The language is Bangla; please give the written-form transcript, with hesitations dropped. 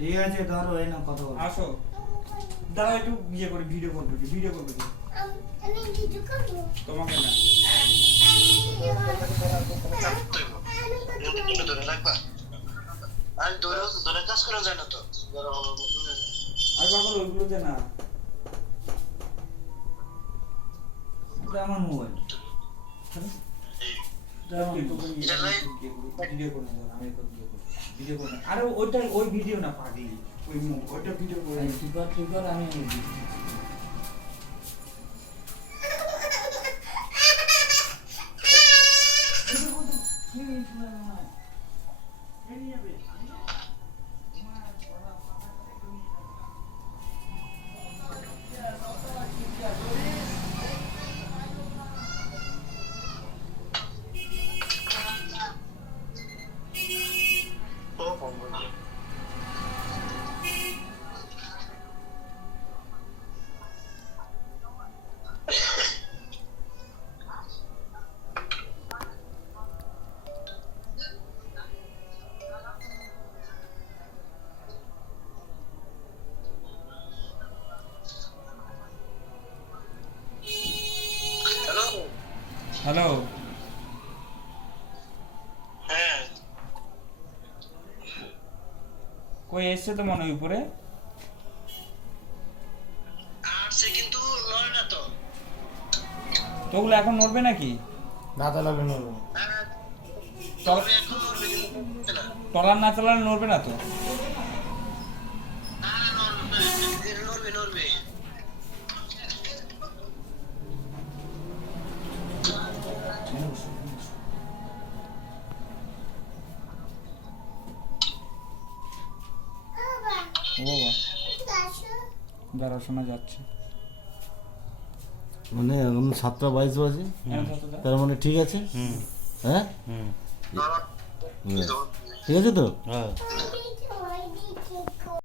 ঠিক আছে ধরো এই না কথা বলো। আসো দাঁড়াও একটু ইয়ে করে ভিডিও করবো ভিডিও করবো আমি ভিডিও করব তোমাকে না ধরে রাখবা আর ধরে কাজ করা যায় না তো আর বাবা ওইগুলোতে না এটা আমার মোবাইল। ভিডিও করে আমি ভিডিও করে আরে ওইটা ওই ভিডিও না পাগলি ওই ওইটা ভিডিও করে ঠিক কর আমি হ্যালো হ্যাঁ কই এসছে তো মনে হয় উপরে আসছে কিন্তু নয় না তো তো ওগুলো এখন নড়বে নাকি দাদা লাগবে নড়বে। হ্যাঁ তল- তবে এখন নড়বে কিন্তু নড়বে না টলার না চালালে নড়বে না তো না নড়বে নড়বে নড়বে ও বাবা দাঁড়াও শোনা যাচ্ছে মানে এখন 7:22 বাজে, তার মানে ঠিক আছে। হ্যাঁ ঠিক আছে তো।